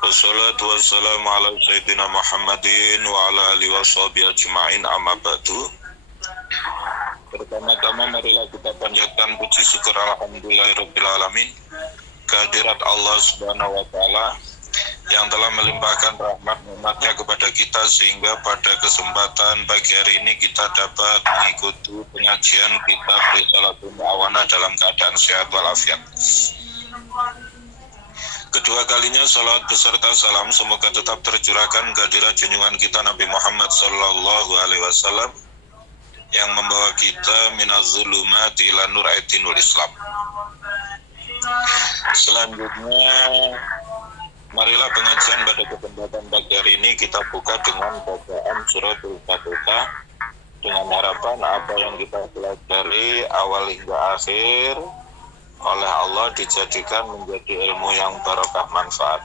Wassalatu wassalamu ala sayyidina Muhammadin wa ala alihi wa sahbihi ajma'in, amma ba'du. Pertama-tama marilah kita panjatkan puji syukur alhamdulillahirabbil alamin kehadirat Allah Subhanahu wa taala yang telah melimpahkan rahmat nikmatnya kepada kita sehingga pada kesempatan pagi hari ini kita dapat mengikuti pengajian kitab Risalatul Mu'awanah dalam keadaan sehat walafiat. Kedua kalinya salawat beserta salam semoga tetap tercurahkan kehadirat junjungan kita Nabi Muhammad sallallahu alaihi wasallam yang membawa kita minaz zulumati ila nur aitinul Islam. Selanjutnya marilah pengajian pada kesempatan pagi hari ini kita buka dengan bacaan suratul Fatihah dengan harapan apa yang kita pelajari awal hingga akhir oleh Allah dijadikan menjadi ilmu yang barakah manfaat.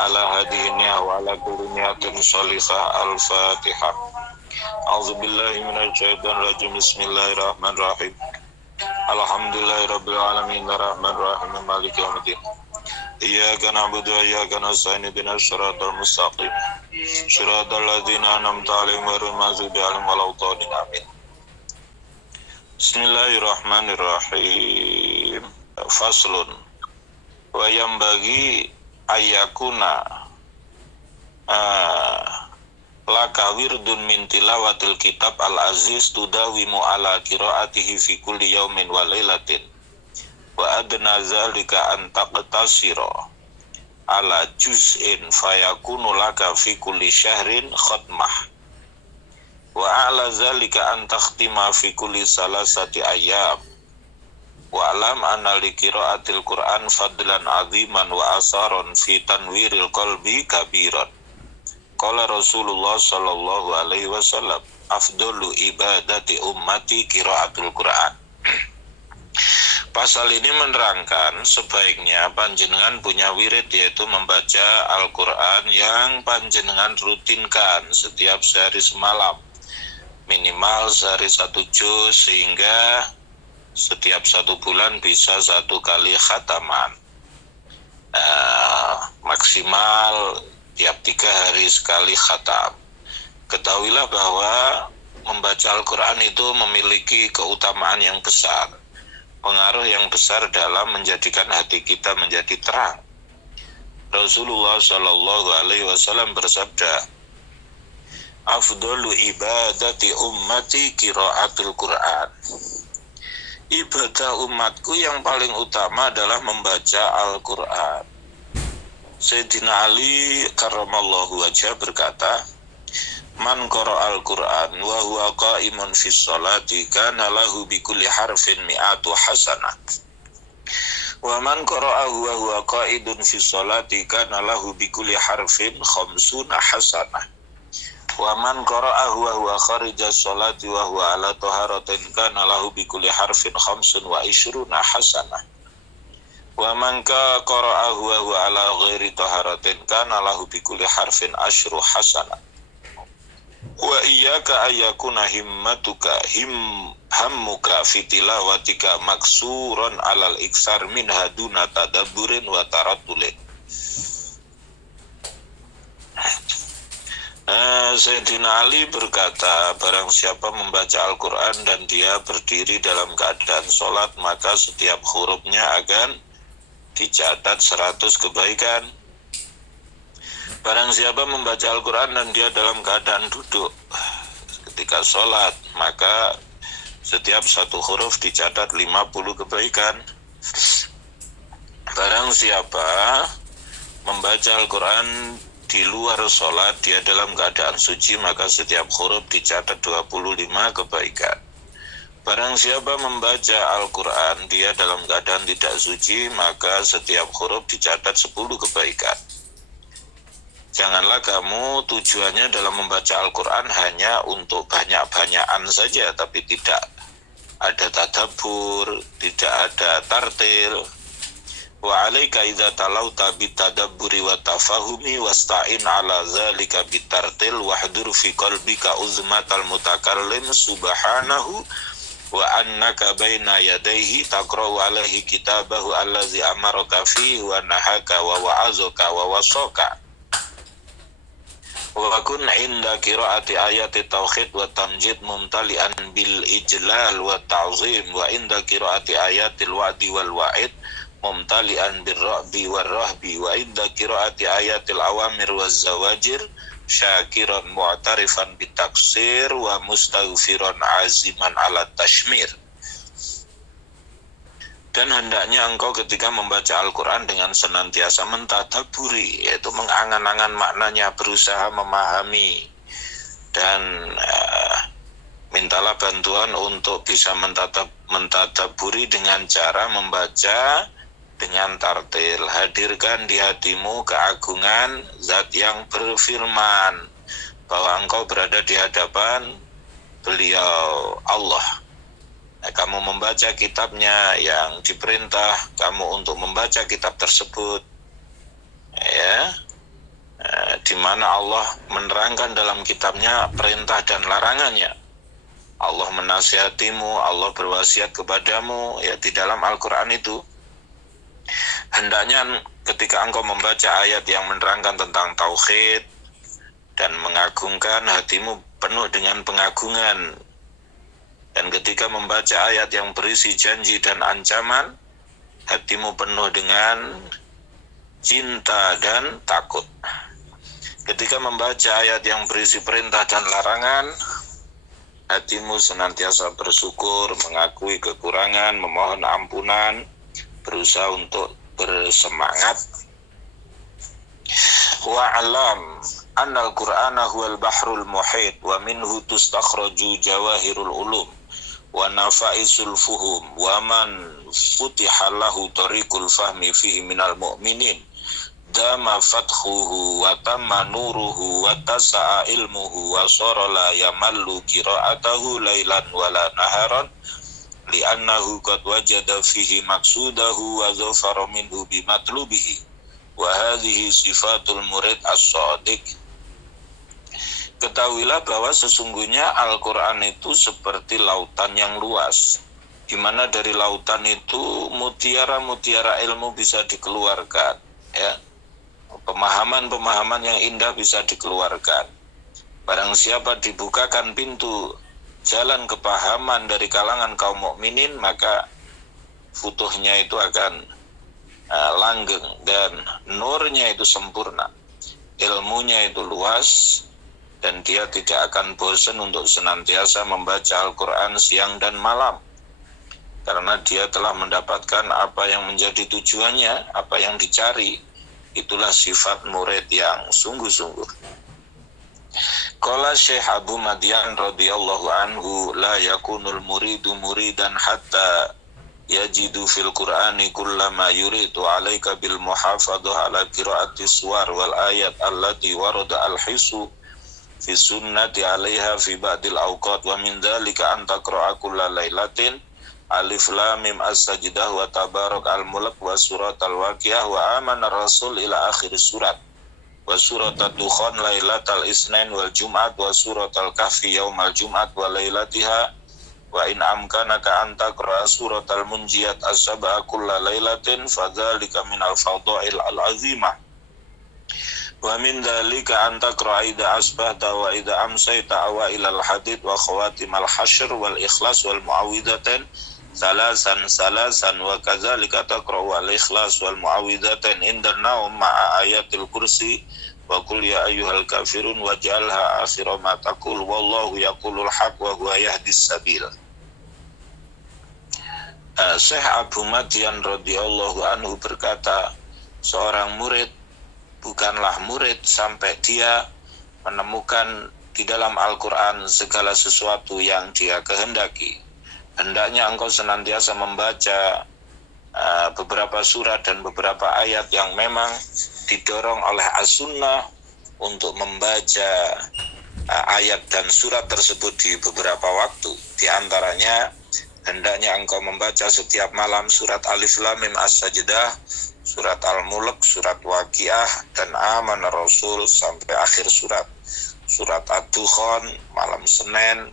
Ala hadiniya wa ala kulli niyatin sholihah. Al-Fatihah. A'udzubillahi minasyaitonir rajim. Bismillahirrahmanirrahim. Alhamdulillahirabbil alamin arrahmanir rahim maliki yaumiddin. Iyyaka na'budu wa iyyaka nasta'in ihdinas siratal mustaqim. Shiratal ladzina an'amta 'alaihim ghairil maghdubi 'alaihim waladdallin. Amin. Bismillahirrahmanirrahim. Faslun wa yambagi ayyakuna laka wirdun min tilawatil kitab al-aziz tudawimu ala qiraatihi fi kulli yaumin wa lailatin wa adna zalika an taqtasira ala juz'in fayakunu laka fi kulli syahrin khatmah wa ala zalika an takhtima fi kulli salasati ayyam wa alam anna li qiraatil Qur'an fadlan aziman wa asaron fi tanwiril qalbi kabiran. Qala Rasulullah sallallahu alaihi wasallam afdalu ibadati ummati qiraatul Qur'an. Pasal ini menerangkan sebaiknya panjenengan punya wirid yaitu membaca Al-Qur'an yang panjenengan rutinkan setiap sehari semalam. Minimal sehari 1 juz sehingga setiap 1 bulan bisa 1 kali khataman. Maksimal tiap 3 hari sekali khatam. Ketahuilah bahwa membaca Al-Quran itu memiliki keutamaan yang besar, pengaruh yang besar dalam menjadikan hati kita menjadi terang. Rasulullah Shallallahu Alaihi Wasallam bersabda, afdalu ibadati ummati qiraatul Qur'an. Ibadah umatku yang paling utama adalah membaca Al-Qur'an. Sayyidina Ali karramallahu wajhah berkata, man qara'a al-Qur'an wa huwa qa'imun fi sholati kana lahu bi kulli harfin mi'atu hasanah. Wa man qara'ahu wa huwa qa'idun fi sholati kana lahu bi kulli harfin khamsuna hasanah. Wa man qara'ahu wa huwa kharija sholati wa huwa ala taharatin kana lahu bi kulli harfin khamsun wa ishruna hasanah. Wa man qara'ahu wa huwa ala ghairi taharatin kana lahu bi kulli harfin asyru hasanah. Wa iyyaka ayyakuna hammuka fi tilawatika maksuran alal iksar min haduna tadabburin wa tarattulin. Sayyidina Ali berkata, barang siapa membaca Al-Quran dan dia berdiri dalam keadaan sholat, maka setiap hurufnya akan dicatat 100 kebaikan. Barang siapa membaca Al-Quran dan dia dalam keadaan duduk ketika sholat, maka setiap 1 huruf dicatat 50 kebaikan. Barang siapa membaca Al-Quran di luar sholat, dia dalam keadaan suci, maka setiap huruf dicatat 25 kebaikan. Barang siapa membaca Al-Quran, dia dalam keadaan tidak suci, maka setiap huruf dicatat 10 kebaikan. Janganlah kamu tujuannya dalam membaca Al-Quran hanya untuk banyak-banyakan saja, tapi tidak ada tadabbur, tidak ada tartil. Wa alaika idza talauta bitadabburi wa tafahumi wasta'in ala zalika bitartil wahdur fi qalbika uzmatal mutakallim subhanahu wa annaka baina yadayhi taqra'u alaihi kitabahu allazi amaraka fihi wa nahaka wa wa'azaka wa wasaka wa kun inda qiraati ayati tauhid wa tamjid mumtali'an bil ijlal wa ta'zim wa inda qiraati ayatil wa'di wal wa'id mumtali'an bir ra'bi war rahbi wa inda qiraati ayatil awamir waz zawajir syakiran mu'tarifan bitaksir wa mustaghfiran aziman ala tashmir. Dan hendaknya engkau ketika membaca Al-Quran dengan senantiasa mentadaburi, yaitu mengangan-angan maknanya, berusaha memahami, dan mintalah bantuan untuk bisa mentadaburi dengan cara membaca dengan tartil. Hadirkan di hatimu keagungan zat yang berfirman bahwa engkau berada di hadapan beliau Allah. Kamu membaca kitabnya yang diperintah kamu untuk membaca kitab tersebut, ya, di mana Allah menerangkan dalam kitabnya perintah dan larangannya. Allah menasihatimu, Allah berwasiat kepadamu, ya, di dalam Al-Quran itu. Hendaknya ketika engkau membaca ayat yang menerangkan tentang tauhid dan mengagungkan, hatimu penuh dengan pengagungan. Dan ketika membaca ayat yang berisi janji dan ancaman, hatimu penuh dengan cinta dan takut. Ketika membaca ayat yang berisi perintah dan larangan, hatimu senantiasa bersyukur, mengakui kekurangan, memohon ampunan, berusaha untuk bersemangat. Wa'alam annal Qur'ana huwal bahrul muhit wa minhu tustakhraju jawahirul ulum wa nafaisul fuhum wa man futiha lahu tariqul fahmi fihi minal mu'minin dama fathuhu wa tamma nuruhu wa tasa'a ilmuhu wa sara la yamallu qira'atahu lailan wala naharan li'annahu qad wajada fihi maqsudahu wa zafara minhu bimatlubihi wa hadhihi sifatul murid as-sadiq. Ketahuilah bahwa sesungguhnya Al-Quran itu seperti lautan yang luas, di mana dari lautan itu mutiara-mutiara ilmu bisa dikeluarkan, ya. Pemahaman-pemahaman yang indah bisa dikeluarkan. Barang siapa dibukakan pintu jalan kepahaman dari kalangan kaum mukminin, maka futuhnya itu akan langgeng dan nurnya itu sempurna, ilmunya itu luas, dan dia tidak akan bosan untuk senantiasa membaca Al-Quran siang dan malam, karena dia telah mendapatkan apa yang menjadi tujuannya, apa yang dicari. Itulah sifat murid yang sungguh-sungguh. Qala Syekh Abu Madian radhiyallahu anhu, la yakunul muridu muridan hatta yajidu fil Qur'ani kullama yuridu alaika bil muhafadhah ala qiraati suwar wal ayat allati warada al-hisu fi sunnati alaiha fi ba'dil awqat wa min dhalika an taqra'a kulla lailatin alif lam mim as-sajdah wa tabarak al-mulk wa surat al-waqiah wa amana rasul ila akhir surat wa surat ad-dukhan lailatal isnain wal jum'at wa surat al-kahfi yaumal jum'at wa lailatiha wa in amkanaka an taqra'a surat al-munjiyat as-sab'a kulla lailatin fadzalika min al-fadail al-azimah wa min dzalika an taqra'a idza asbahta wa idza amsayta awail al-hadid wa khawatim al-hashr wal ikhlas wal muawwidhatain salasan wa kadzalika taqra'u al-ikhlas wal muawwidhatain inda an-nawm ma'a ayatil kursi wa qul ya ayyuhal kafirun waj'alha akhira ma taqul wallahu yaqulul haq wa huwa yahdis sabil. Syekh Abu Madian radhiyallahu anhu berkata, seorang murid bukanlah murid sampai dia menemukan di dalam Al-Quran segala sesuatu yang dia kehendaki. Hendaknya engkau senantiasa membaca beberapa surat dan beberapa ayat yang memang didorong oleh as-sunnah untuk membaca ayat dan surat tersebut di beberapa waktu. Di antaranya, hendaknya engkau membaca setiap malam surat Alif Lam Mim As-Sajdah, surat Al-Mulk, surat Waqiah, dan Amana Rasul sampai akhir surat. Surat Ad-Dukhan malam Senin,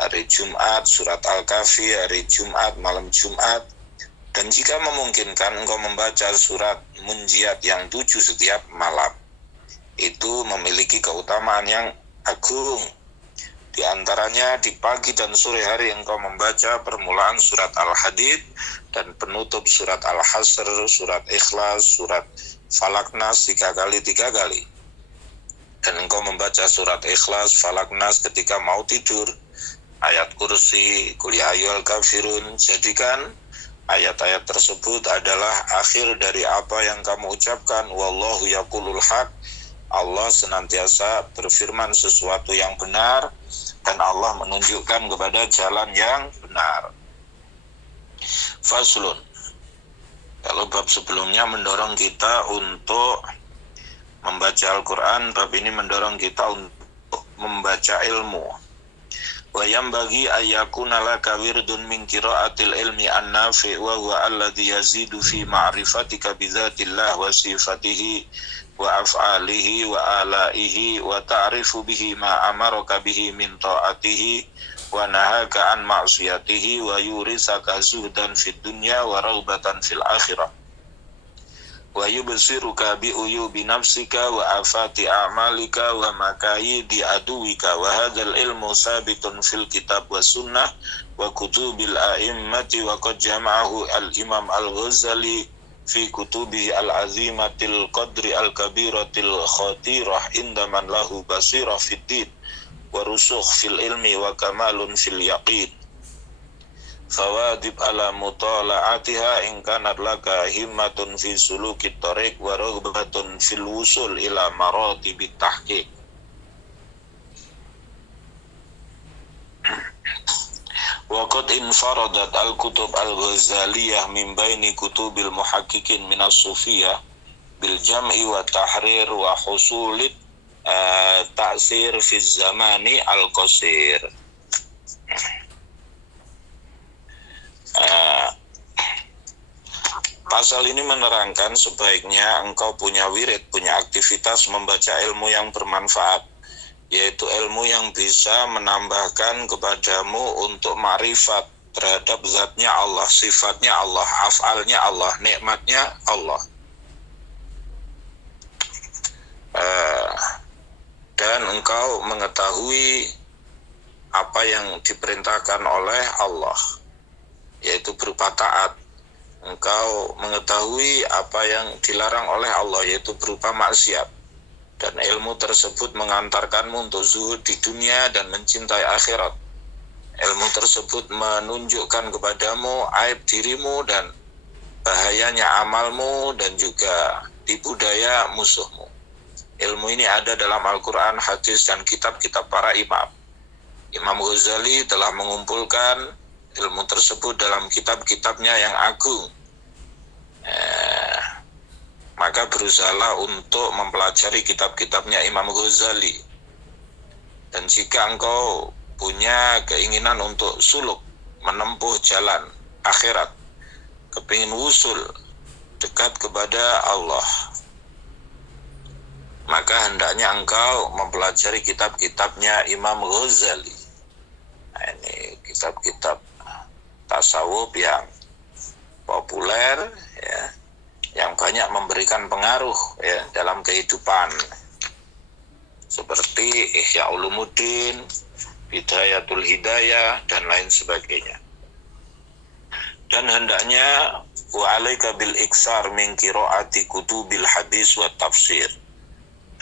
hari Jumat surat Al-Kahfi hari Jumat malam Jumat, dan jika memungkinkan engkau membaca surat Munjiat yang 7 setiap malam. Itu memiliki keutamaan yang agung. Di antaranya di pagi dan sore hari engkau membaca permulaan surat Al-Hadid dan penutup surat Al-Hasr, surat Ikhlas, surat Falak Nas 3 kali. Dan engkau membaca surat Ikhlas, Falak Nas ketika mau tidur, ayat kursi, Qul ya ayyuhal kafirun. Jadikan ayat-ayat tersebut adalah akhir dari apa yang kamu ucapkan. Wallahu yaqulul haq. Allah senantiasa berfirman sesuatu yang benar, dan Allah menunjukkan kepada jalan yang benar. Faslun. Kalau bab sebelumnya mendorong kita untuk membaca Al-Quran, bab ini mendorong kita untuk membaca ilmu. Wa yambagi ayyakuna laka wirdun min qiraatil ilmi an-nafi' wa huwa alladhi yazidu fi ma'rifatika bidzatillah wa sifatihi wa af'alihi wa alaihi wa ta'rifu bihi ma amaraka bihi min ta'atihi wa nahaka an ma'siyatihi wa yurisaka zuhdan fid dunya wa raghbatan fil akhirah wa yubsiruka bi uyubi nafsika wa afati a'malika wa makayidi aduwika wa hadzal ilmu sabitun fil kitab wa sunnah wa kutubil a'immati wa qad jama'ahu al-imam al-Ghazali fi kutubihi al-azimatil qadri al-kabiratil khatirah indaman lahu basirah fid din wa rusukh fil ilmi wa kamalun fil yaqin. Fawadib ala mutala'atiha in kanat laka himmatun fi sulukit tariq wa raghbatun fil wusul ila maratibit tahqiq. Wa qad infaradat al-kutub al-Ghazaliyah min baini kutubil muhaqqiqin min as-sufiyah bil jam'i wa tahrir wa husulit ta'sir fi zamani al-qasir. Pasal ini menerangkan sebaiknya engkau punya wirid, punya aktivitas membaca ilmu yang bermanfaat, yaitu ilmu yang bisa menambahkan kepadamu untuk ma'rifat terhadap zatnya Allah, sifatnya Allah, af'alnya Allah, nikmatnya Allah. Dan engkau mengetahui apa yang diperintahkan oleh Allah, yaitu berupa taat. Engkau mengetahui apa yang dilarang oleh Allah, yaitu berupa maksiat. Dan ilmu tersebut mengantarkanmu untuk zuhud di dunia dan mencintai akhirat. Ilmu tersebut menunjukkan kepadamu aib dirimu dan bahayanya amalmu dan juga tipu daya musuhmu. Ilmu ini ada dalam Al-Quran, hadis, dan kitab-kitab para imam. Imam Ghazali telah mengumpulkan ilmu tersebut dalam kitab-kitabnya yang agung. Maka berusahalah untuk mempelajari kitab-kitabnya Imam Ghazali. Dan jika engkau punya keinginan untuk suluk, menempuh jalan akhirat, kepingin wusul, dekat kepada Allah, maka hendaknya engkau mempelajari kitab-kitabnya Imam Ghazali. Nah, ini kitab-kitab tasawuf yang populer, ya, yang banyak memberikan pengaruh, ya, dalam kehidupan, seperti Ihya Ulumuddin, Bidayatul Hidayah, dan lain sebagainya. Dan hendaknya wa'alaika bil iksar min qiraati kutubil hadis wa tafsir.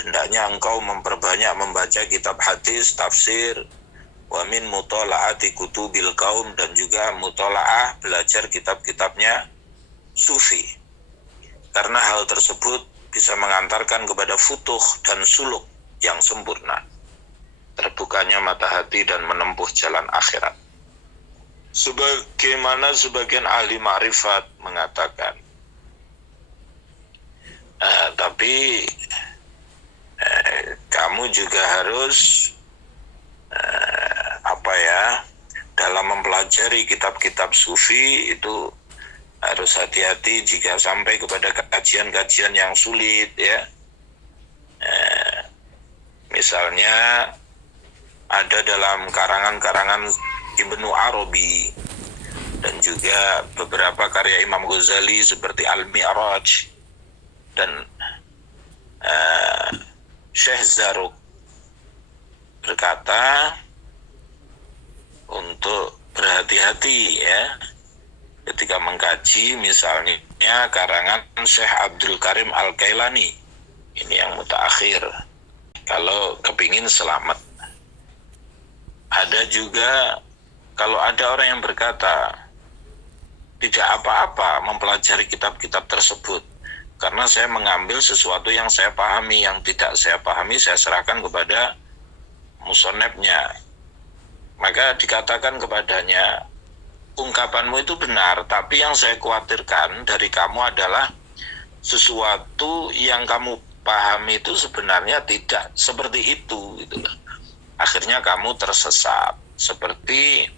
Hendaknya engkau memperbanyak membaca kitab hadis, tafsir, wa min mutala'ati kutubil qaum, dan juga mutala'ah, belajar kitab-kitabnya sufi. Karena hal tersebut bisa mengantarkan kepada futuh dan suluk yang sempurna, terbukanya mata hati dan menempuh jalan akhirat. Sebagaimana sebagian ahli ma'rifat mengatakan, tapi kamu juga harus dalam mempelajari kitab-kitab sufi itu harus hati-hati jika sampai kepada kajian-kajian yang sulit, ya. Misalnya ada dalam karangan-karangan Ibnu Arabi, dan juga beberapa karya Imam Ghazali seperti Al-Mi'raj dan Syekh Zarruq berkata untuk berhati-hati ya ketika mengkaji misalnya karangan Syekh Abdul Karim Al-Kailani, ini yang mutaakhir, kalau kepingin selamat. Ada juga kalau ada orang yang berkata tidak apa-apa mempelajari kitab-kitab tersebut karena saya mengambil sesuatu yang saya pahami, yang tidak saya pahami saya serahkan kepada musonefnya. Maka dikatakan kepadanya, ungkapanmu itu benar, tapi yang saya khawatirkan dari kamu adalah sesuatu yang kamu pahami itu sebenarnya tidak seperti itu gitu. Akhirnya kamu tersesat seperti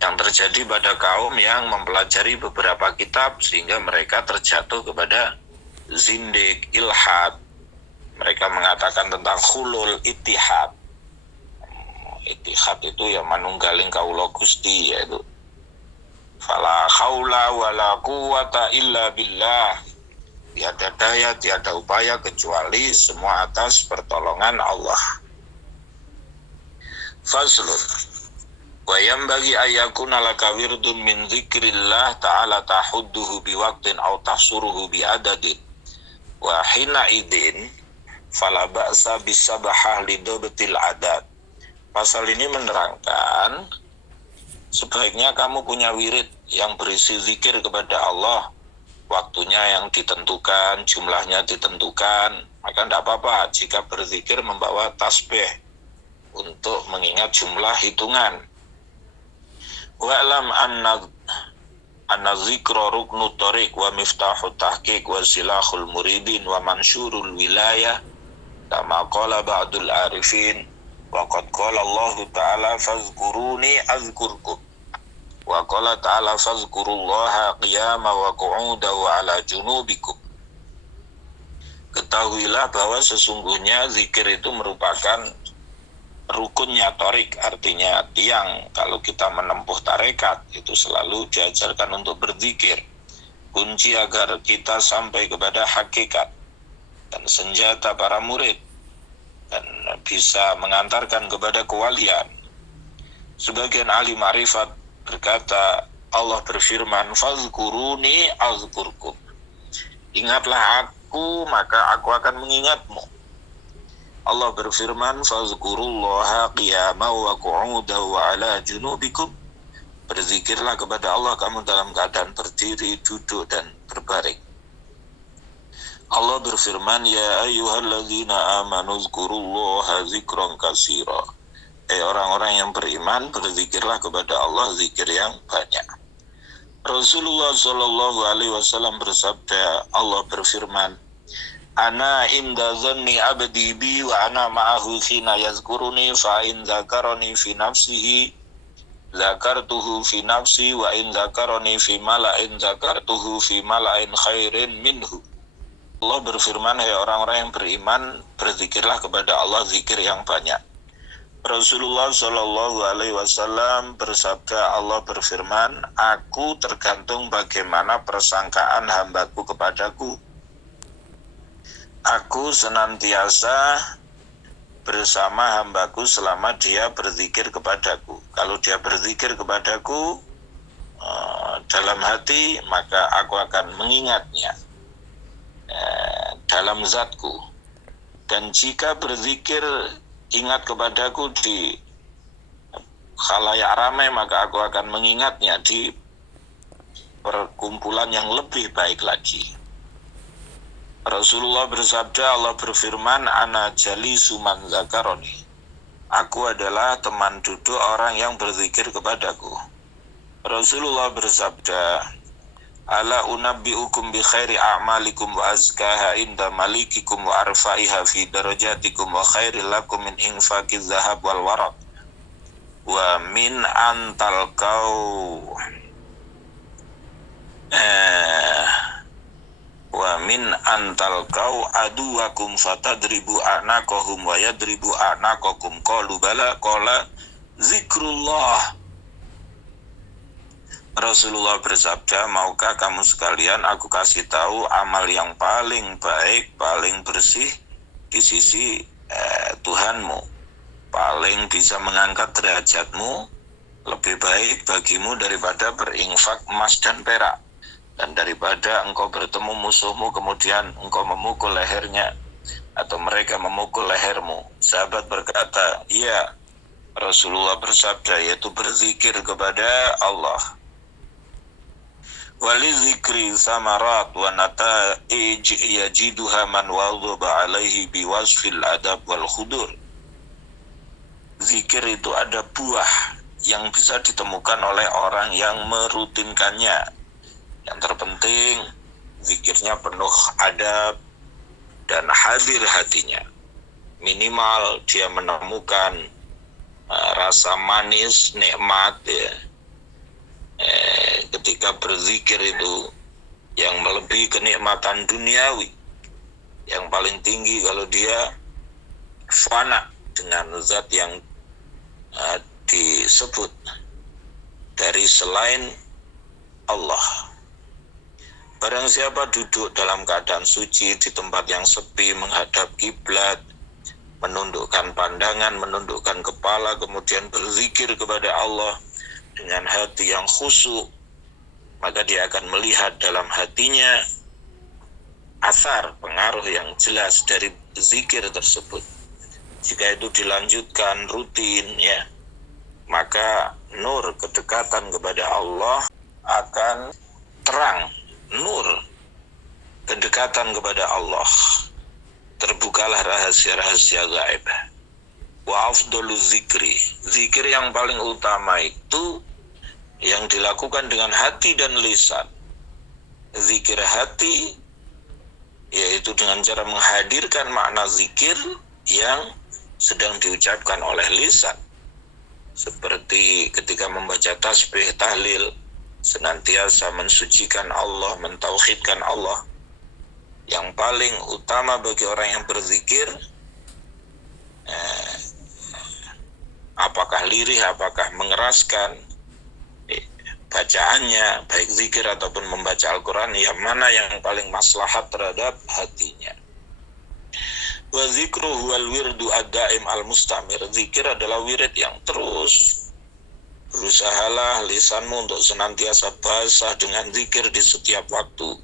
yang terjadi pada kaum yang mempelajari beberapa kitab sehingga mereka terjatuh kepada zindik, ilhad. Mereka mengatakan tentang khulul ittihad. Ittihad itu ya manunggaling kaula Gusti, yaitu fala haula wala quwata illa billah. Tiada daya, tiada upaya kecuali semua atas pertolongan Allah. Faslun. Wa yanbaghi ayyakuna laka wirdun min dzikrillah ta'ala tahudduhu biwaqtin aw tahsuruhu biadadin wa hina idin fala ba'sa bisabahah lidobtil adat. Pasal ini menerangkan sebaiknya kamu punya wirid yang berisi zikir kepada Allah, waktunya yang ditentukan, jumlahnya ditentukan. Maka tidak apa-apa jika berzikir membawa tasbih untuk mengingat jumlah hitungan. Wa'lam anna zikra ruknu tariq wa miftahu tahqiq wa silahul muridin wa mansyurul wilayah kama qala ba'dul arifin wa qad qala Allah ta'ala fazkuruni azkurkum wa qala ta'ala fazkurullaha qiyama wa qu'uda wa ala junubikum. Ketahuilah bahwa sesungguhnya zikir itu merupakan rukunnya torik, artinya tiang. Kalau kita menempuh tarekat itu selalu diajarkan untuk berzikir, kunci agar kita sampai kepada hakikat dan senjata para murid dan bisa mengantarkan kepada kewalian. Sebagian ahli ma'rifat berkata, Allah berfirman, fazkuruni azkurkum, ingatlah aku maka aku akan mengingatmu. Allah berfirman, fazkurullaha qiyama wa qu'uda wa ala junubikum, berzikirlah kepada Allah kamu dalam keadaan berdiri, duduk dan berbaring. Allah berfirman, ya ayyuhalladzina amanu zkurullaha zikran katsira. Orang-orang yang beriman, berzikirlah kepada Allah zikir yang banyak. Rasulullah sallallahu alaihi wasallam bersabda, Allah berfirman, ana inda dhanni abdi bi wa ana ma'ahu hina yazkuruni fa in zakarani fi nafsihi zakartuhu fi nafsi wa in zakarani fi mala'in zakartuhu fi mala'in khairin minhu. Allah berfirman, hai orang-orang yang beriman, berzikirlah kepada Allah zikir yang banyak. Rasulullah sallallahu alaihi wasallam bersabda, Allah berfirman, aku tergantung bagaimana persangkaan hambaku kepadaku. Aku senantiasa bersama hambaku selama dia berzikir kepadaku. Kalau dia berzikir kepadaku dalam hati, maka aku akan mengingatnya dalam zatku. Dan jika berzikir ingat kepadaku di khalayak ramai, maka aku akan mengingatnya di perkumpulan yang lebih baik lagi. Rasulullah bersabda, Allah berfirman, ana jalisu man zakaroni, aku adalah teman duduk orang yang berzikir kepadaku. Rasulullah bersabda, ala unabbiukum bi khairi a'malikum wa azkaha inda malikikum wa arfa'iha fi darajatikum wa khairil lakum min infaqiz zahab wal waraq wa min antal kau wa min antal kau aduwakum fatadribu anaqahum wa yadribu anaqakum qalu bala qala zikrullah. Rasulullah bersabda, maukah kamu sekalian aku kasih tahu amal yang paling baik, paling bersih di sisi Tuhanmu, paling bisa mengangkat derajatmu, lebih baik bagimu daripada berinfak emas dan perak, dan daripada engkau bertemu musuhmu kemudian engkau memukul lehernya atau mereka memukul lehermu. Sahabat berkata, iya. Rasulullah bersabda, yaitu berzikir kepada Allah. Walizikri samarat wa nata'ij yajiduha man wadhaba alaihi biwasfil adab wal khudur. Zikir itu ada buah yang bisa ditemukan oleh orang yang merutinkannya. Yang terpenting, zikirnya penuh adab dan hadir hatinya. Minimal dia menemukan rasa manis, nikmat ya. Ketika berzikir itu yang melebihi kenikmatan duniawi. Yang paling tinggi kalau dia fana dengan zat yang disebut dari selain Allah. Barang siapa duduk dalam keadaan suci di tempat yang sepi, menghadap kiblat, menundukkan pandangan, menundukkan kepala, kemudian berzikir kepada Allah dengan hati yang khusyuk, maka dia akan melihat dalam hatinya asar, pengaruh yang jelas dari zikir tersebut. Jika itu dilanjutkan rutin ya, maka nur kedekatan kepada Allah akan terang. Nur kedekatan kepada Allah, terbukalah rahasia-rahasia gaib. Wa afdalu zikri, zikir yang paling utama itu yang dilakukan dengan hati dan lisan. Zikir hati yaitu dengan cara menghadirkan makna zikir yang sedang diucapkan oleh lisan, seperti ketika membaca tasbih, tahlil, senantiasa mensucikan Allah, mentauhidkan Allah. Yang paling utama bagi orang yang berzikir, apakah lirih, apakah mengeraskan bacaannya, baik zikir ataupun membaca Al-Quran, yang mana yang paling maslahat terhadap hatinya. Wa zikru huwal wirdu ad-daim al-mustamir. Zikir adalah wirid yang terus. Berusahalah lisanmu untuk senantiasa basah dengan zikir di setiap waktu,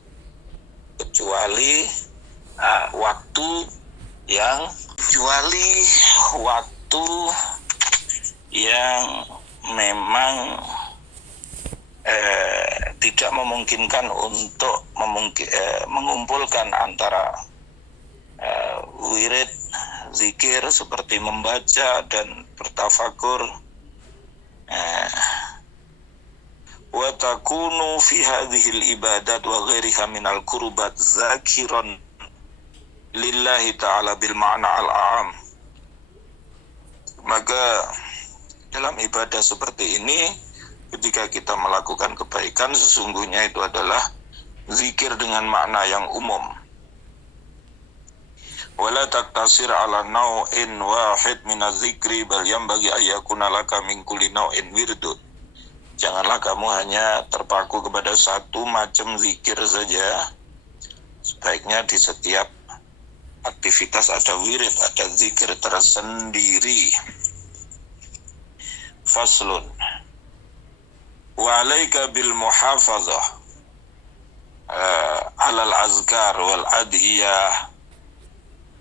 kecuali waktu yang memang tidak memungkinkan untuk mengumpulkan antara wirid zikir seperti membaca dan bertafakur. Wa takunu fi hadhihi al-ibadat wa ghairiha min al-qurbat zakiran lillahi ta'ala bil ma'na al-a'am. Maka dalam ibadah seperti ini, ketika kita melakukan kebaikan, sesungguhnya itu adalah zikir dengan makna yang umum. Wala taktasir ala naw'in wahid minaz zikri bal yanbaghi ayyakuna laka min kulli naw'in wirdun. Janganlah kamu hanya terpaku kepada satu macam zikir saja. Sebaiknya di setiap aktivitas ada wirid, ada zikir tersendiri. Faslun. Wa alaika bil muhafazah alal azkar wal adhiyah.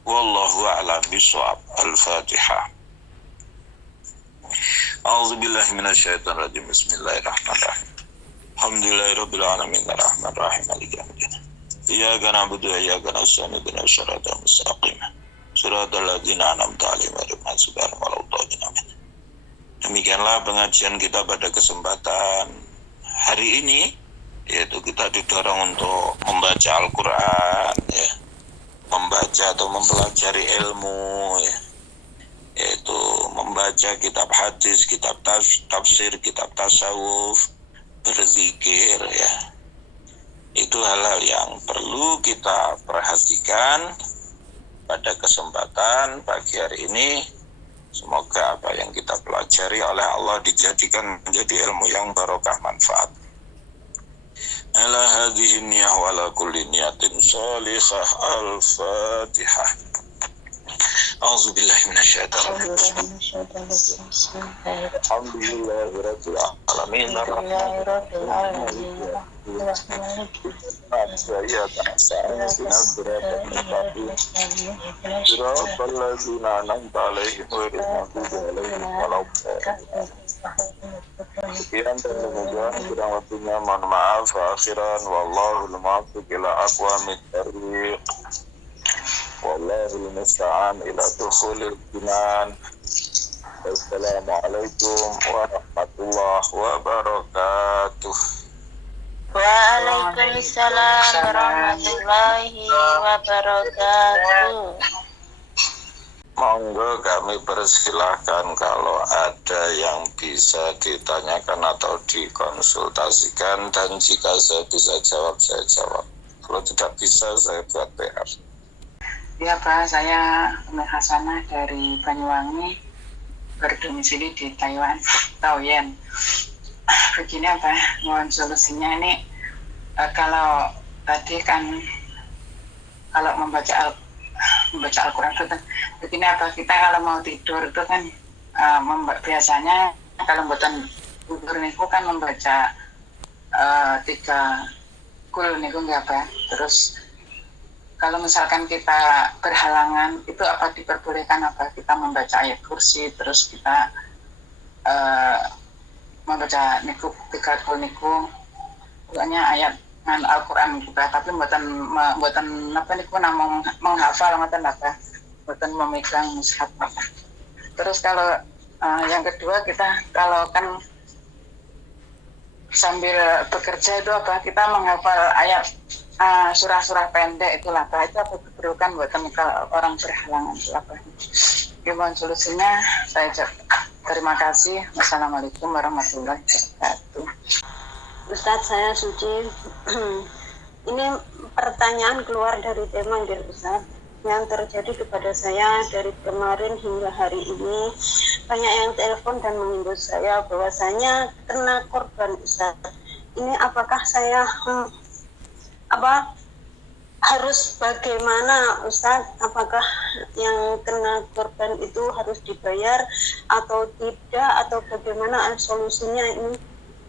Wallahu a'lam bishawab. Al-Fatihah. A'udzubillahi minasyaitonir rajim. Bismillahirrahmanirrahim. Alhamdulillahirabbil alamin arrahmanir rahim maliki yaumiddin. Iyyaka na'budu wa iyyaka nasta'in ihdinas siratal mustaqim. Shiratal ladzina an'amta 'alaihim ghairil maghdubi 'alaihim waladdallin. Amin. Demikianlah pengajian kita pada kesempatan hari ini, yaitu kita didorong untuk membaca Al-Quran ya. Membaca atau mempelajari ilmu ya. Yaitu membaca kitab hadis, kitab tafsir, kitab tasawuf, berzikir ya. Itu hal-hal yang perlu kita perhatikan pada kesempatan pagi hari ini. Semoga apa yang kita pelajari oleh Allah dijadikan menjadi ilmu yang barokah manfaat. Ala hadhihi niyah wa ala kulli niyatin salihah. Al-Fatihah. A'udzu billahi minasyaitonir rajim. Alhamdulillahirabbil alamin. Sekian dan demikian kurang lebihnya mohon maaf akhiran wallahul muwaffiq ila aqwamit thoriq. Wallahul musta'an ila dukhulil jinan. Assalamualaikum warahmatullahi wabarakatuh. Waalaikumsalam warahmatullahi wabarakatuh. Monggo kami persilahkan kalau ada yang bisa ditanyakan atau dikonsultasikan, dan jika saya bisa jawab, saya jawab. Kalau tidak bisa, saya buat PR. Ya Pak, saya Umi Hasanah dari Banyuwangi, berdomisili di Taiwan, Taoyuan. Begini apa, mohon solusinya ini, kalau tadi kan kalau membaca Al-Quran itu kan begini apa, kita kalau mau tidur itu kan biasanya kalau buatan tidur niku kan membaca 3 kul niku enggak apa. Terus kalau misalkan kita berhalangan itu apa diperbolehkan apa kita membaca ayat kursi, terus kita membaca niku 3 kul niku pokoknya ayat Al-Quran juga, tapi buatan apa niku namung menghafal ngoten apa, buatan memegang mushaf apa. Terus kalau yang kedua, kita kalau kan sambil bekerja itu apa kita menghafal ayat surah-surah pendek itulah apa, itu apa diperlukan buatan kalau orang berhalangan itu apa. Gimana solusinya? Saya jawab. Terima kasih. Wassalamualaikum warahmatullahi wabarakatuh. Ustadz, saya Suci. Ini pertanyaan keluar dari tema Ustadz yang terjadi kepada saya dari kemarin hingga hari ini. Banyak yang telepon dan mengimbau saya bahwasanya kena korban Ustadz. Ini apakah saya harus bagaimana Ustadz? Apakah yang kena korban itu harus dibayar atau tidak, atau bagaimana solusinya ini?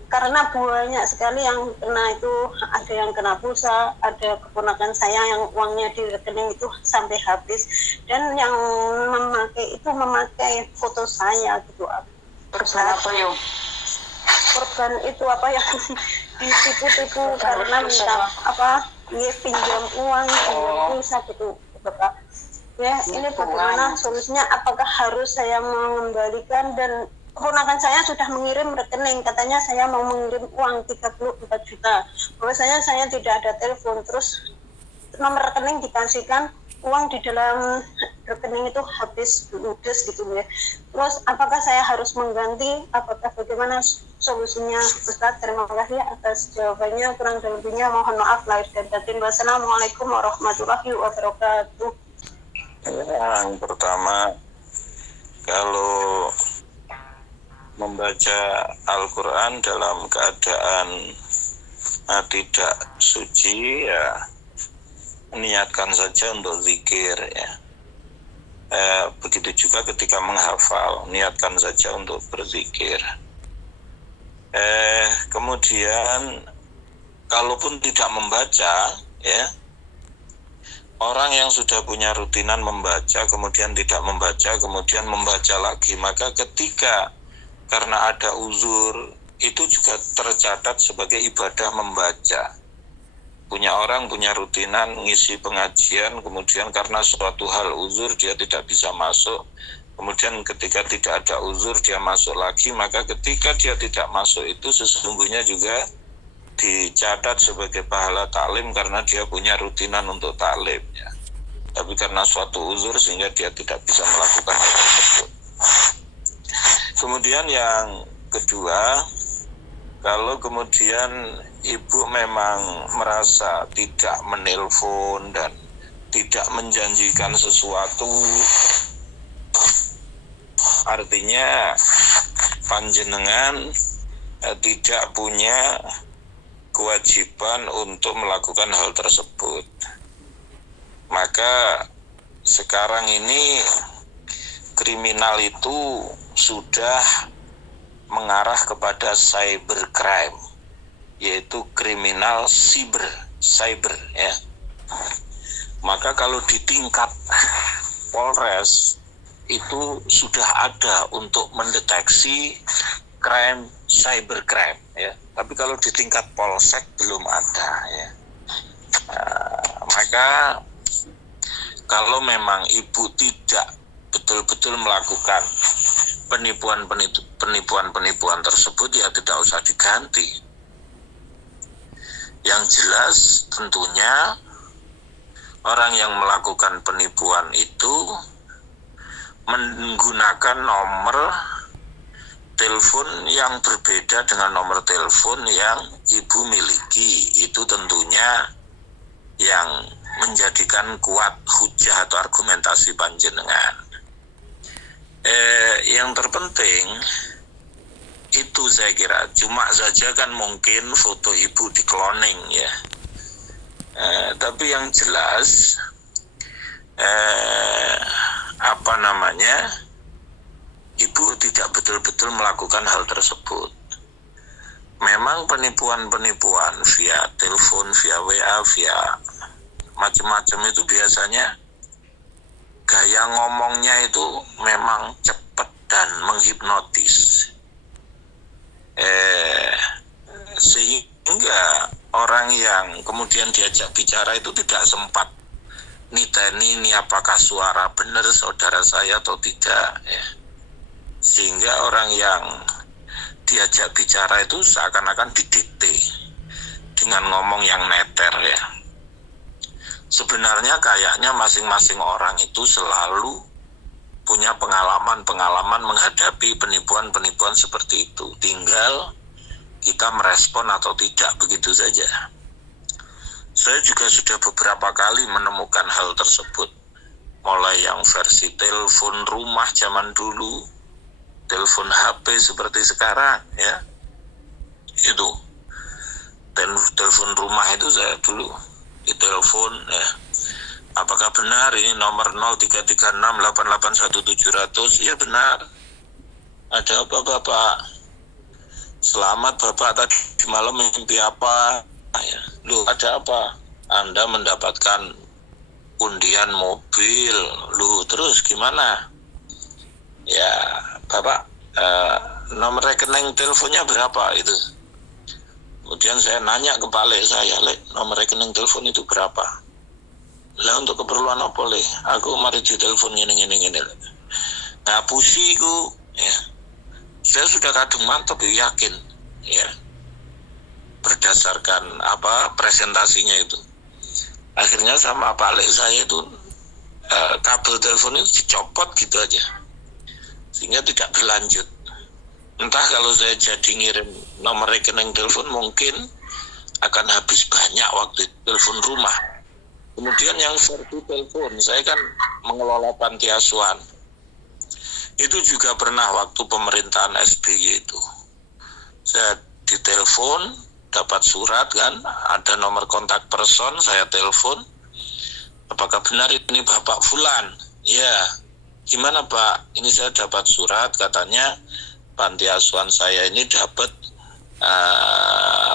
Karena banyak sekali yang kena itu, ada yang kena pulsa, ada keponakan saya yang uangnya di rekening itu sampai habis, dan yang memakai foto saya gitu. Korban apa yuk? Korban itu apa yang ditipu-tipu karena minta pinjam uang, pinjam pulsa gitu Bapak. Ya, ini bagaimana solusinya? Apakah harus saya mengembalikan? Dan keponakan saya sudah mengirim rekening, katanya saya mau mengirim uang 34 juta. Bahwasanya saya tidak ada telepon, terus nomor rekening dikasihkan, uang di dalam rekening itu habis ludes gitu ya. Terus apakah saya harus mengganti? Apakah bagaimana solusinya Ustaz? Terima kasih atas jawabannya. Kurang lebihnya mohon maaf lahir dan batin. Wassalamualaikum warahmatullahi wabarakatuh. Yang pertama, kalau membaca Al-Quran dalam keadaan tidak suci, ya niatkan saja untuk zikir ya. Begitu juga ketika menghafal, niatkan saja untuk berzikir. Kemudian kalaupun tidak membaca ya, orang yang sudah punya rutinan membaca kemudian tidak membaca, kemudian membaca lagi, maka ketika karena ada uzur, itu juga tercatat sebagai ibadah membaca. Punya orang punya rutinan ngisi pengajian, kemudian karena suatu hal uzur dia tidak bisa masuk, kemudian ketika tidak ada uzur dia masuk lagi, maka ketika dia tidak masuk itu sesungguhnya juga dicatat sebagai pahala taklim karena dia punya rutinan untuk taklim ya. Tapi karena suatu uzur sehingga dia tidak bisa melakukan hal tersebut. Kemudian yang kedua, Kalau kemudian ibu memang merasa tidak menelpon dan tidak menjanjikan sesuatu, artinya panjenengan tidak punya kewajiban untuk melakukan hal tersebut. Maka sekarang ini kriminal itu sudah mengarah kepada cybercrime, yaitu kriminal cyber ya. Maka kalau di tingkat Polres itu sudah ada untuk mendeteksi cybercrime ya. Tapi kalau di tingkat Polsek belum ada ya. Maka kalau memang ibu tidak betul-betul melakukan penipuan tersebut, ya tidak usah diganti. Yang jelas tentunya orang yang melakukan penipuan itu menggunakan nomor telepon yang berbeda dengan nomor telepon yang ibu miliki. Itu tentunya yang menjadikan kuat hujah atau argumentasi panjenengan. Yang terpenting itu saya kira, cuma saja kan mungkin foto ibu di cloning ya. Tapi yang jelas ibu tidak betul-betul melakukan hal tersebut. Memang penipuan via telepon, via WA, via macam-macam itu biasanya gaya ngomongnya itu memang cepat dan menghipnotis, sehingga orang yang kemudian diajak bicara itu tidak sempat niteni ini apakah suara benar saudara saya atau tidak ya. Sehingga orang yang diajak bicara itu seakan-akan didikte dengan ngomong yang neter ya. Sebenarnya kayaknya masing-masing orang itu selalu punya pengalaman menghadapi penipuan seperti itu. Tinggal kita merespon atau tidak, begitu saja. Saya juga sudah beberapa kali menemukan hal tersebut. Mulai yang versi telepon rumah zaman dulu, telepon HP seperti sekarang ya. Itu telepon rumah itu saya dulu ditelepon ya. Apakah benar ini nomor 0336881700? Ya benar. Ada apa Bapak? Selamat Bapak, tadi malam mimpi apa? Ya. Loh, ada apa? Anda mendapatkan undian mobil. Loh, terus gimana? Ya Bapak, nomor rekening teleponnya berapa itu? Kemudian saya nanya ke balik saya, nomor rekening telepon itu berapa? Lah untuk keperluan apa le? Aku mari di telepon ini. Nah pusiku, ya. Saya sudah kadung mantap yakin, ya. Berdasarkan presentasinya itu. Akhirnya sama balik saya itu kabel telepon itu dicopot gitu aja, sehingga tidak berlanjut. Entah kalau saya jadi ngirim nomor rekening telepon mungkin akan habis banyak waktu telepon rumah. Kemudian yang versi telepon, saya kan mengelola panti asuhan. Itu juga pernah waktu pemerintahan SBY itu. Saya ditelepon, dapat surat kan, ada nomor kontak person, saya telepon. Apakah benar ini Bapak Fulan? Ya, gimana Pak? Ini saya dapat surat katanya panti asuhan saya ini dapat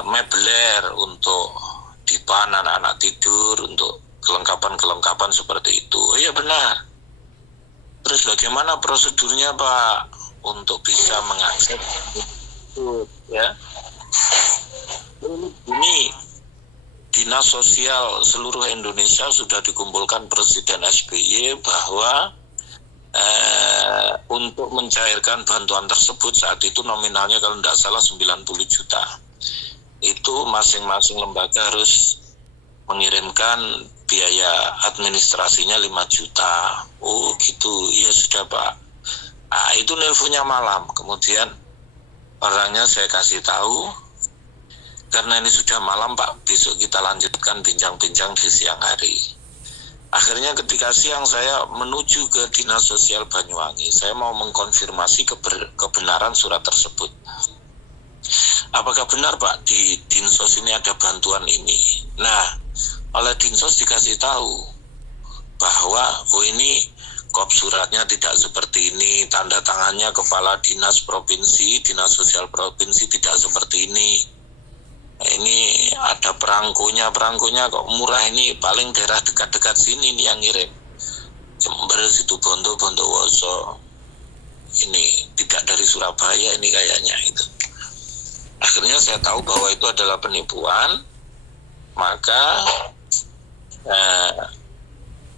mebler untuk dipan anak-anak tidur, untuk kelengkapan seperti itu. Oh iya benar. Terus bagaimana prosedurnya Pak untuk bisa mengakses itu ya? Ini Dinas Sosial seluruh Indonesia sudah dikumpulkan Presiden SBY bahwa untuk mencairkan bantuan tersebut saat itu nominalnya kalau tidak salah 90 juta. Itu masing-masing lembaga harus mengirimkan biaya administrasinya 5 juta. Oh gitu, ya sudah Pak. Itu nelponnya malam. Kemudian orangnya saya kasih tahu, karena ini sudah malam Pak, besok kita lanjutkan bincang-bincang di siang hari. Akhirnya ketika siang saya menuju ke Dinas Sosial Banyuwangi, saya mau mengkonfirmasi kebenaran surat tersebut. Apakah benar Pak, di Dinsos ini ada bantuan ini? Nah, oleh Dinsos dikasih tahu bahwa ini kop suratnya tidak seperti ini, tanda tangannya kepala dinas provinsi, dinas sosial provinsi tidak seperti ini. Nah, ini ada perangkonya kok murah, ini paling daerah dekat-dekat sini nih yang ngirim. Jember, Situbondo, Bondowoso. Ini tidak dari Surabaya ini kayaknya itu. Akhirnya saya tahu bahwa itu adalah penipuan, maka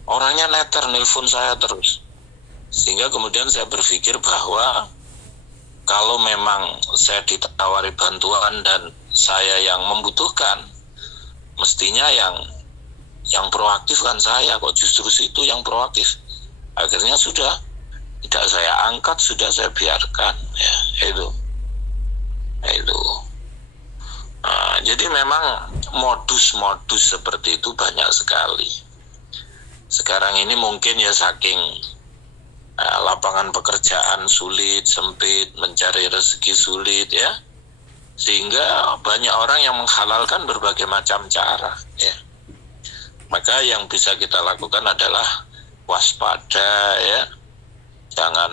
orangnya neter, nelpon saya terus. Sehingga kemudian saya berpikir bahwa kalau memang saya ditawari bantuan dan saya yang membutuhkan, mestinya yang proaktif kan saya, kok justru situ yang proaktif. Akhirnya sudah tidak saya angkat, sudah saya biarkan, ya itu. Nah, jadi memang modus-modus seperti itu banyak sekali. Sekarang ini mungkin ya saking lapangan pekerjaan sulit, sempit, mencari rezeki sulit ya, sehingga banyak orang yang menghalalkan berbagai macam cara ya. Maka yang bisa kita lakukan adalah waspada ya, jangan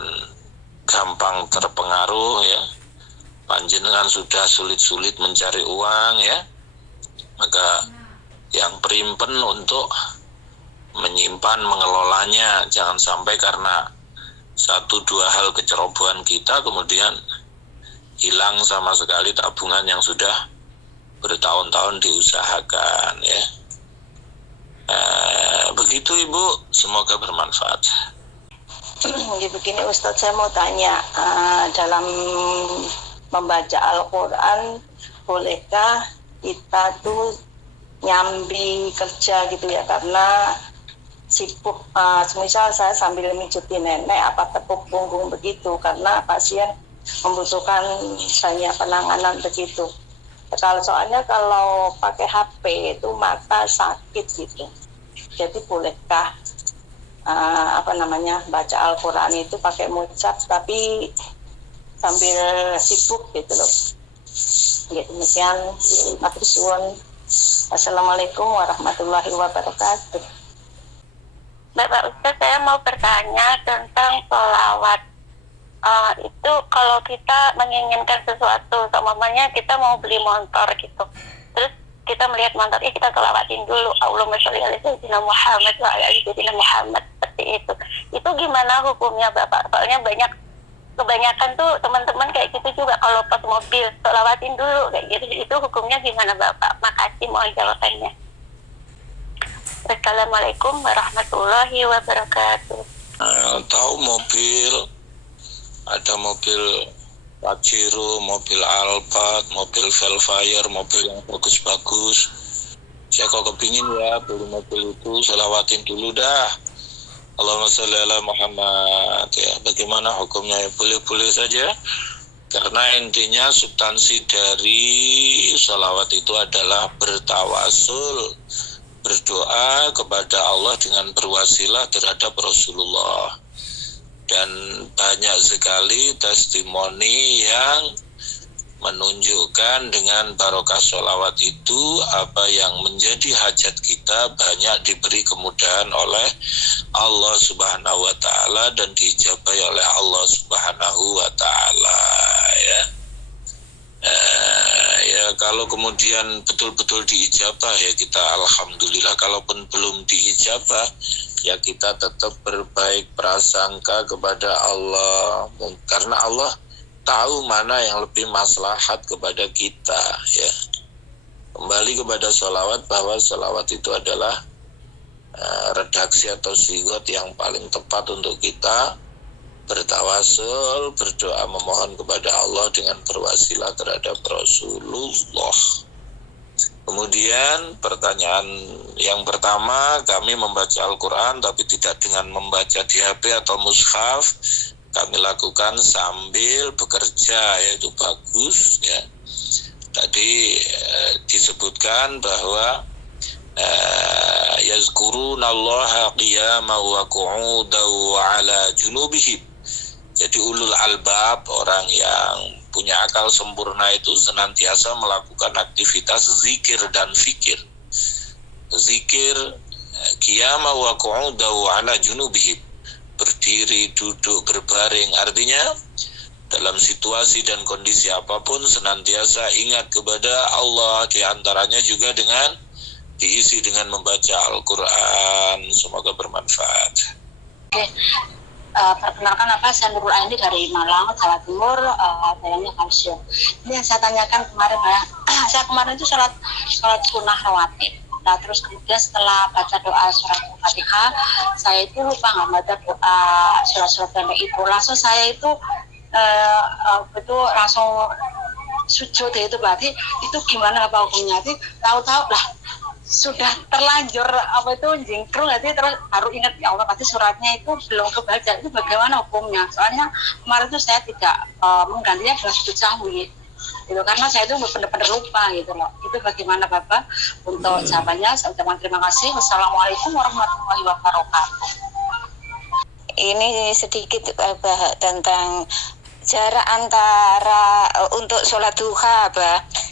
gampang terpengaruh ya. Panjenengan sudah sulit-sulit mencari uang ya, maka yang primpen untuk menyimpan, mengelolanya. Jangan sampai karena 1-2 hal kecerobohan kita kemudian hilang sama sekali tabungan yang sudah bertahun-tahun diusahakan ya. Begitu Ibu, semoga bermanfaat. Begini Ustadz, saya mau tanya, dalam membaca Al-Quran, bolehkah kita tuh nyambi kerja gitu ya, karena sibuk, semisal saya sambil mijutin nenek apa tepuk punggung begitu, karena pasien membutuhkan banyak penanganan begitu. Soalnya kalau pakai HP itu mata sakit gitu. Jadi bolehkah baca Al-Quran itu pakai mushaf tapi sambil sibuk gitu loh. Ya, demikian. Matur suwun. Assalamualaikum warahmatullahi wabarakatuh. Bapak Ustaz, saya mau bertanya tentang sholawat. Itu kalau kita menginginkan sesuatu, umpamanya kita mau beli motor gitu, terus kita melihat motor, kita sholawatin dulu, Allahumma sholli ala sayyidina Muhammad wa ala ali sayyidina Muhammad, seperti itu. Itu gimana hukumnya Bapak? Soalnya kebanyakan tuh teman-teman kayak gitu juga, kalau pas mobil sholawatin dulu kayak gitu. Itu hukumnya gimana Bapak? Makasih, mohon jawabannya. Assalamualaikum warahmatullahi wabarakatuh. Tahu mobil, ada mobil Pajero, mobil Alphard, mobil Velfire, mobil yang bagus-bagus. Saya kok kepingin ya beli mobil itu, selawatin dulu dah. Allahumma sholli ala Muhammad ya. Bagaimana hukumnya ya? Boleh-boleh saja. Karena intinya substansi dari sholawat itu adalah bertawasul, berdoa kepada Allah dengan berwasilah terhadap Rasulullah. Dan banyak sekali testimoni yang menunjukkan dengan barokah sholawat itu apa yang menjadi hajat kita banyak diberi kemudahan oleh Allah Subhanahu wa Ta'ala dan diijabahi oleh Allah Subhanahu wa Ta'ala ya. Ya kalau kemudian betul-betul diijabah ya kita alhamdulillah, kalaupun belum diijabah ya kita tetap berbaik prasangka kepada Allah, karena Allah tahu mana yang lebih maslahat kepada kita ya. Kembali kepada sholawat, bahwa sholawat itu adalah redaksi atau sigot yang paling tepat untuk kita bertawasul, berdoa, memohon kepada Allah dengan berwasilah terhadap Rasulullah. Kemudian pertanyaan yang pertama, kami membaca Al-Quran tapi tidak dengan membaca di HP atau mushaf. Kami lakukan sambil bekerja, yaitu bagus ya. Tadi disebutkan bahwa yazkurunallaha qiyaman wa qu'udan wa ala junubihim. Jadi ulul albab, orang yang punya akal sempurna itu senantiasa melakukan aktivitas zikir dan fikir. Zikir qiyaman wa qu'udan wa ala junubihim, berdiri, duduk, berbaring, artinya dalam situasi dan kondisi apapun senantiasa ingat kepada Allah, diantaranya juga dengan diisi dengan membaca Al-Quran. Semoga bermanfaat. Oke, perkenalkan saya Nurul Aini dari Malang, Jawa Timur, daerahnya Kalsium. Ini yang saya tanyakan kemarin, saya kemarin itu sholat sunnah rawatib. Nah, terus kemudian setelah baca doa surat Al-Fatihah, saya itu lupa nggak baca doa surat-surat pendek itu. Langsung saya itu langsung sujud itu, berarti itu gimana apa hukumnya? Jadi tahu-tahu lah sudah terlanjur jingkrung, nanti terus baru ingat ya Allah pasti suratnya itu belum kebaca, itu bagaimana hukumnya? Soalnya kemarin itu saya tidak menggantinya dengan sujud sahwi gitu, karena saya itu benar-benar lupa gitu loh. Itu bagaimana Bapak untuk jawabannya? Saya ucapkan terima kasih. Wassalamualaikum warahmatullahi wabarakatuh. Ini sedikit tentang jarak antara untuk sholat duha,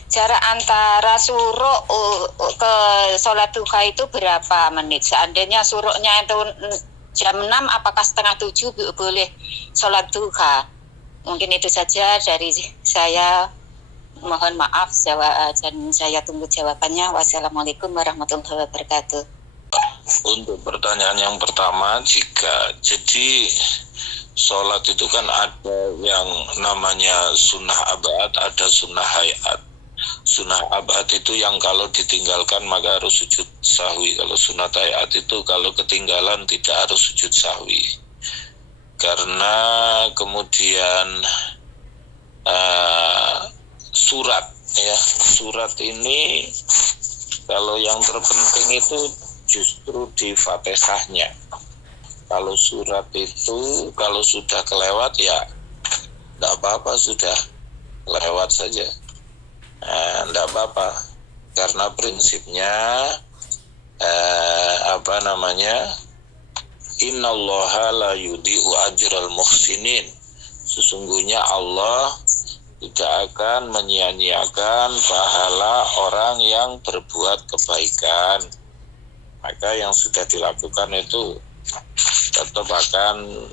jarak antara suruk ke sholat duha itu berapa menit? Seandainya suruknya itu jam 6, apakah setengah 7 boleh sholat duha? Mungkin itu saja dari saya. Mohon maaf dan saya tunggu jawabannya. Wassalamualaikum warahmatullahi wabarakatuh. Untuk pertanyaan yang pertama, jadi sholat itu kan ada yang namanya sunnah abad, ada sunnah hayat. Sunnah abad itu yang kalau ditinggalkan maka harus sujud sahwi. Kalau sunnah hayat itu kalau ketinggalan tidak harus sujud sahwi. Karena kemudian surat ini kalau yang terpenting itu justru di Fatihahnya. Kalau surat itu kalau sudah kelewat ya tidak apa-apa, sudah lewat saja, tidak apa-apa, karena prinsipnya innallaha la yudhi'u ajral muhsinin, sesungguhnya Allah tidak akan menyia-nyiakan pahala orang yang berbuat kebaikan. Maka yang sudah dilakukan itu tetap akan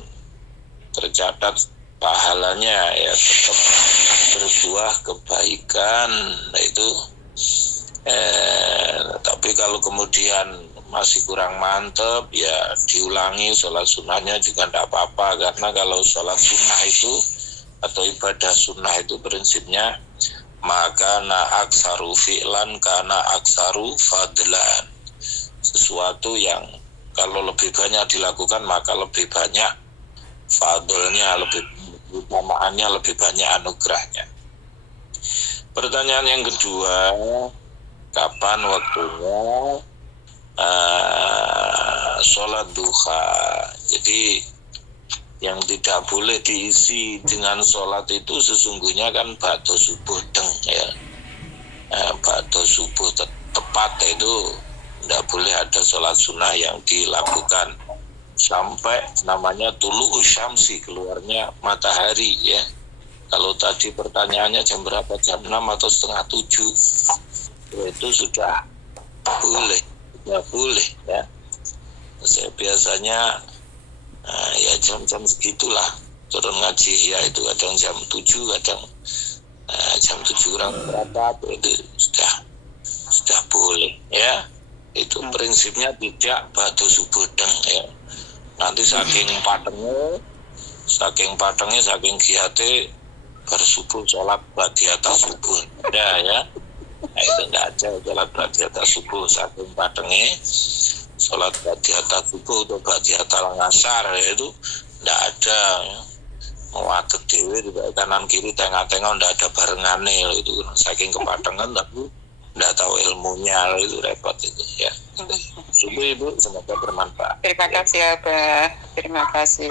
tercatat pahalanya, ya, tetap berbuah kebaikan. Nah itu tapi kalau kemudian masih kurang mantep, ya diulangi sholat sunnahnya juga tidak apa-apa. Karena kalau sholat sunnah itu atau ibadah sunnah itu prinsipnya maka aksaru fi'lan kana aksaru fadlan, sesuatu yang kalau lebih banyak dilakukan maka lebih banyak fadlnya, lebih utamaannya, lebih banyak anugerahnya. Pertanyaan yang kedua, kapan waktunya sholat duha? Jadi yang tidak boleh diisi dengan sholat itu sesungguhnya kan ba'da subuh ya. Ba'da subuh tepat itu tidak boleh ada sholat sunnah yang dilakukan sampai namanya tulu'u syamsi, keluarnya matahari, ya. Kalau tadi pertanyaannya jam berapa, jam 6 atau setengah 7, itu sudah boleh, ya. Saya biasanya ya jam-jam segitulah turun ngaji, ya itu kadang jam 7, kadang jam 7 kurang berapa, itu sudah boleh, ya. Itu prinsipnya tidak ba'da subuh ya. Nanti saking patengnya, saking giate bersubuh sholat ba'da subuh ya. Nah, itu enggak ada sholat ba'da subuh, saking patengnya sholat ba'da subuh atau ba'da ngasar, ya, itu enggak ada, ya. Watet dewe di kanan kiri tengah-tengah enggak ada barengane, itu saking kepatengan tapi enggak tahu ilmunya, itu repot itu, ya. Ibu, semoga bermanfaat. Terima kasih, Abah. Terima kasih.